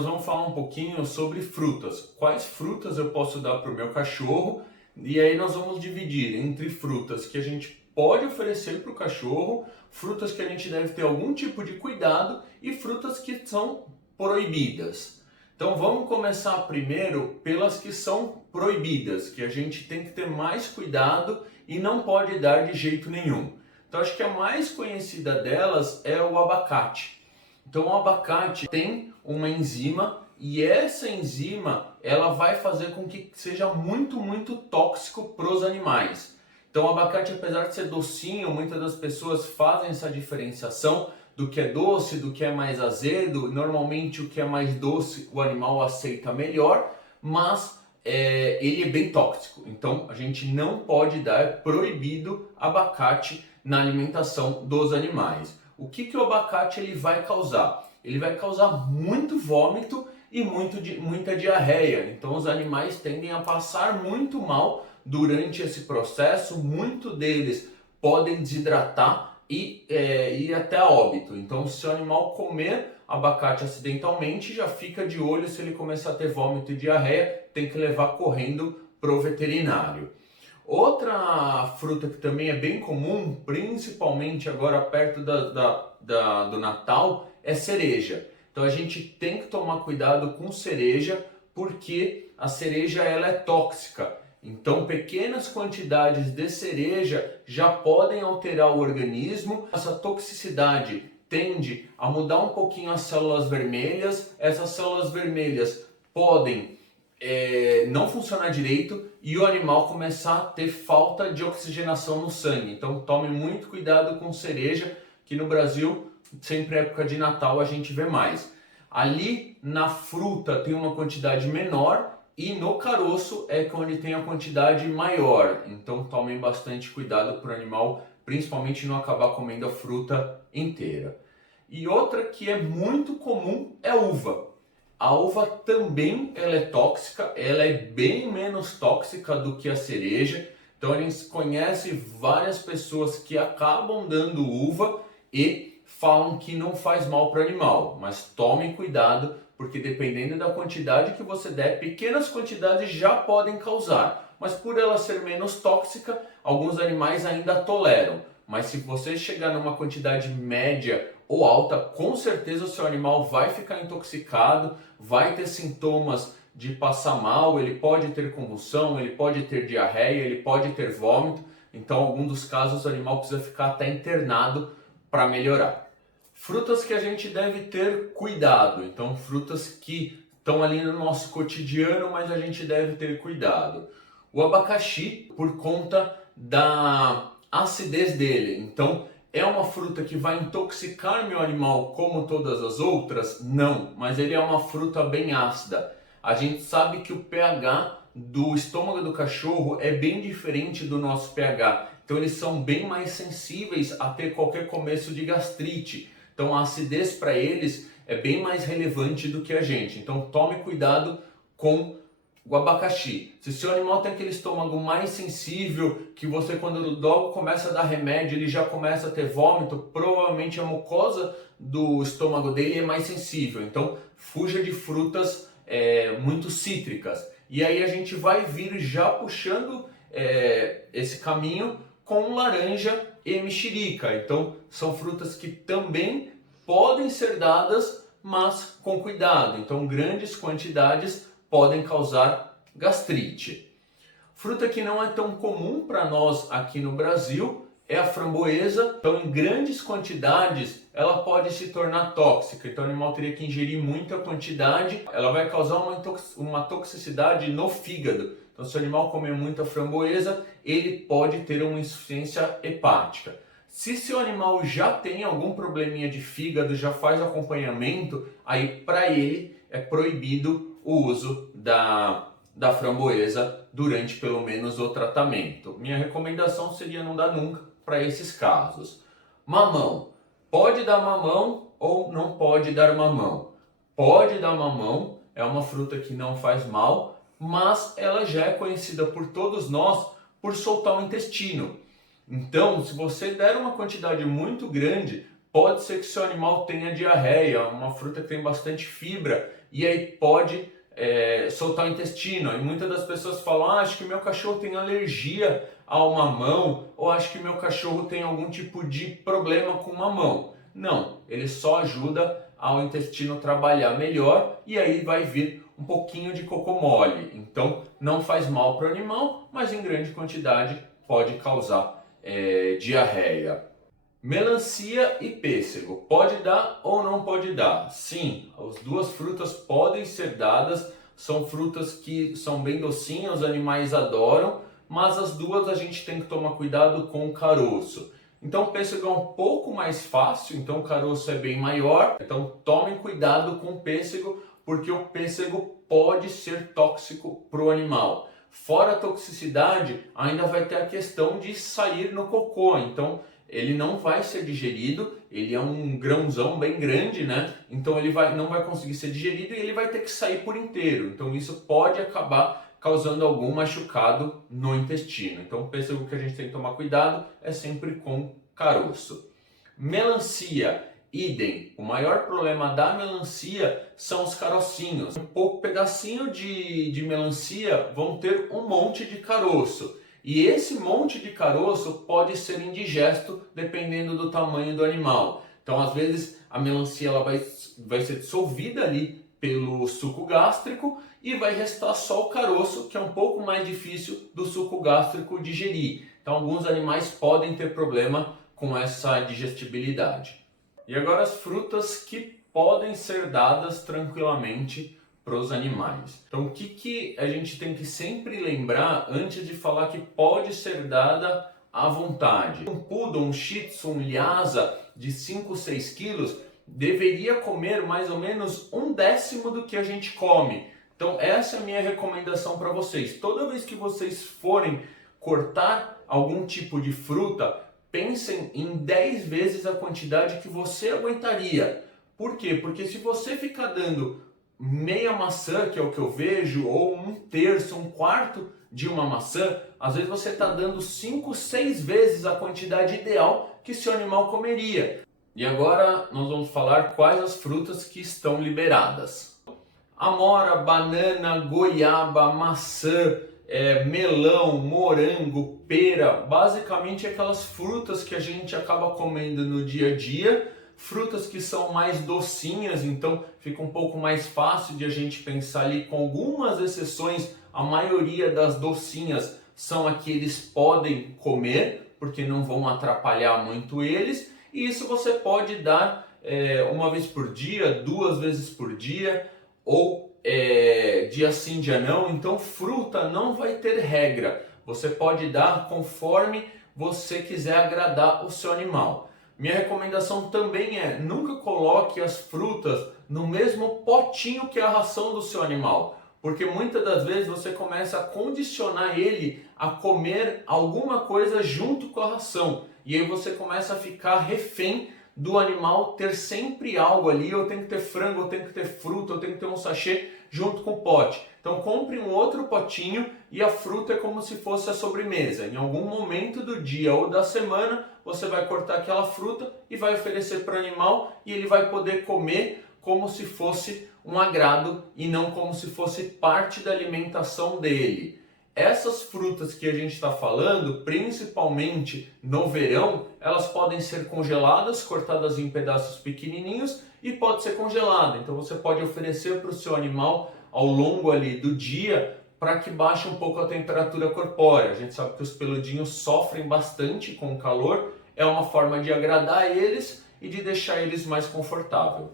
nós vamos falar um pouquinho sobre frutas. Quais frutas eu posso dar para o meu cachorro? E aí nós vamos dividir entre frutas que a gente pode oferecer para o cachorro, frutas que a gente deve ter algum tipo de cuidado e frutas que são proibidas. Então vamos começar primeiro pelas que são proibidas, que a gente tem que ter mais cuidado e não pode dar de jeito nenhum. Então acho que a mais conhecida delas é o abacate. Então o abacate tem uma enzima e essa enzima ela vai fazer com que seja muito tóxico para os animais. Então o abacate, apesar de ser docinho, muitas das pessoas fazem essa diferenciação do que é doce, do que é mais azedo. Normalmente o que é mais doce o animal aceita melhor, mas ele é bem tóxico. Então a gente não pode dar, é proibido abacate na alimentação dos animais. O que o abacate ele vai causar? Ele vai causar muito vômito e muita diarreia. Então os animais tendem a passar muito mal durante esse processo. Muitos deles podem desidratar e ir até a óbito. Então se o animal comer abacate acidentalmente, já fica de olho. Se ele começar a ter vômito e diarreia, tem que levar correndo para o veterinário. Outra fruta que também é bem comum, principalmente agora perto do Natal, é cereja. Então a gente tem que tomar cuidado com cereja, porque a cereja ela é tóxica. Então pequenas quantidades de cereja já podem alterar o organismo. Essa toxicidade tende a mudar um pouquinho as células vermelhas. Essas células vermelhas podem não funcionar direito e o animal começar a ter falta de oxigenação no sangue. Então tome muito cuidado com cereja, que no Brasil, sempre época de Natal, a gente vê mais. Ali na fruta tem uma quantidade menor e no caroço é onde tem a quantidade maior. Então tomem bastante cuidado para o animal, principalmente não acabar comendo a fruta inteira. E outra que é muito comum é a uva. A uva também ela é tóxica, ela é bem menos tóxica do que a cereja. Então a gente conhece várias pessoas que acabam dando uva e falam que não faz mal para o animal. Mas tomem cuidado, porque dependendo da quantidade que você der, pequenas quantidades já podem causar. Mas por ela ser menos tóxica, alguns animais ainda toleram. Mas se você chegar numa quantidade média ou alta, com certeza o seu animal vai ficar intoxicado, vai ter sintomas de passar mal, ele pode ter convulsão, ele pode ter diarreia, ele pode ter vômito. Então, em algum dos casos, o animal precisa ficar até internado para melhorar. Frutas que a gente deve ter cuidado. Então, frutas que estão ali no nosso cotidiano, mas a gente deve ter cuidado. O abacaxi, por conta da acidez dele. Então, é uma fruta que vai intoxicar meu animal como todas as outras? Não, mas ele é uma fruta bem ácida. A gente sabe que o pH do estômago do cachorro é bem diferente do nosso pH. Então eles são bem mais sensíveis a ter qualquer começo de gastrite. Então a acidez para eles é bem mais relevante do que a gente. Então tome cuidado com o abacaxi. Se o seu animal tem aquele estômago mais sensível, que você quando logo começa a dar remédio, ele já começa a ter vômito, provavelmente a mucosa do estômago dele é mais sensível. Então fuja de frutas muito cítricas. E aí a gente vai vir já puxando esse caminho com laranja e mexerica. Então são frutas que também podem ser dadas, mas com cuidado. Então grandes quantidades podem causar gastrite. Fruta que não é tão comum para nós aqui no Brasil é a framboesa. Então, em grandes quantidades, ela pode se tornar tóxica. Então, o animal teria que ingerir muita quantidade. Ela vai causar uma toxicidade no fígado. Então, se o animal comer muita framboesa, ele pode ter uma insuficiência hepática. Se seu animal já tem algum probleminha de fígado, já faz acompanhamento, aí para ele é proibido o uso da framboesa durante pelo menos o tratamento. Minha recomendação seria não dar nunca para esses casos. Mamão. Pode dar mamão ou não pode dar mamão? Pode dar mamão, é uma fruta que não faz mal, mas ela já é conhecida por todos nós por soltar o intestino. Então, se você der uma quantidade muito grande, pode ser que seu animal tenha diarreia, uma fruta que tem bastante fibra, e aí pode soltar o intestino. E muitas das pessoas falam, acho que meu cachorro tem alergia ao mamão, ou acho que meu cachorro tem algum tipo de problema com mamão. Não, ele só ajuda ao intestino trabalhar melhor e aí vai vir um pouquinho de cocô mole. Então não faz mal para o animal, mas em grande quantidade pode causar diarreia. Melancia e pêssego, pode dar ou não pode dar? Sim, as duas frutas podem ser dadas, são frutas que são bem docinhas, os animais adoram, mas as duas a gente tem que tomar cuidado com o caroço. Então o pêssego é um pouco mais fácil, então o caroço é bem maior, então tomem cuidado com o pêssego, porque o pêssego pode ser tóxico para o animal. Fora a toxicidade, ainda vai ter a questão de sair no cocô, então ele não vai ser digerido, ele é um grãozão bem grande, né? Então ele não vai conseguir ser digerido e ele vai ter que sair por inteiro. Então isso pode acabar causando algum machucado no intestino. Então o pêssego que a gente tem que tomar cuidado é sempre com caroço. Melancia, idem. O maior problema da melancia são os carocinhos. Um pouco pedacinho de melancia vão ter um monte de caroço. E esse monte de caroço pode ser indigesto dependendo do tamanho do animal. Então, às vezes, a melancia ela vai ser dissolvida ali pelo suco gástrico e vai restar só o caroço, que é um pouco mais difícil do suco gástrico digerir. Então, alguns animais podem ter problema com essa digestibilidade. E agora as frutas que podem ser dadas tranquilamente para os animais. Então o que a gente tem que sempre lembrar antes de falar que pode ser dada à vontade? Um poodle, um shih tzu, um lhasa de 5, 6 quilos deveria comer mais ou menos 1/10 do que a gente come. Então essa é a minha recomendação para vocês. Toda vez que vocês forem cortar algum tipo de fruta, pensem em 10 vezes a quantidade que você aguentaria. Por quê? Porque se você ficar dando meia maçã, que é o que eu vejo, ou 1/3, 1/4 de uma maçã, às vezes você está dando 5, 6 vezes a quantidade ideal que seu animal comeria. E agora nós vamos falar quais as frutas que estão liberadas. Amora, banana, goiaba, maçã, melão, morango, pera, basicamente aquelas frutas que a gente acaba comendo no dia a dia, frutas que são mais docinhas, então fica um pouco mais fácil de a gente pensar ali, com algumas exceções, a maioria das docinhas são as que eles podem comer, porque não vão atrapalhar muito eles, e isso você pode dar uma vez por dia, 2 vezes por dia, ou dia sim, dia não. Então fruta não vai ter regra, você pode dar conforme você quiser agradar o seu animal. Minha recomendação também nunca coloque as frutas no mesmo potinho que a ração do seu animal, porque muitas das vezes você começa a condicionar ele a comer alguma coisa junto com a ração, e aí você começa a ficar refém do animal ter sempre algo ali, ou tem que ter frango, ou tem que ter fruta, ou tem que ter um sachê junto com o pote. Então compre um outro potinho e a fruta é como se fosse a sobremesa. Em algum momento do dia ou da semana você vai cortar aquela fruta e vai oferecer para o animal, e ele vai poder comer como se fosse um agrado e não como se fosse parte da alimentação dele. Essas frutas que a gente está falando, principalmente no verão, elas podem ser congeladas, cortadas em pedaços pequenininhos, e pode ser congelada. Então você pode oferecer para o seu animal ao longo ali do dia, para que baixe um pouco a temperatura corpórea. A gente sabe que os peludinhos sofrem bastante com o calor, é uma forma de agradar eles e de deixar eles mais confortáveis.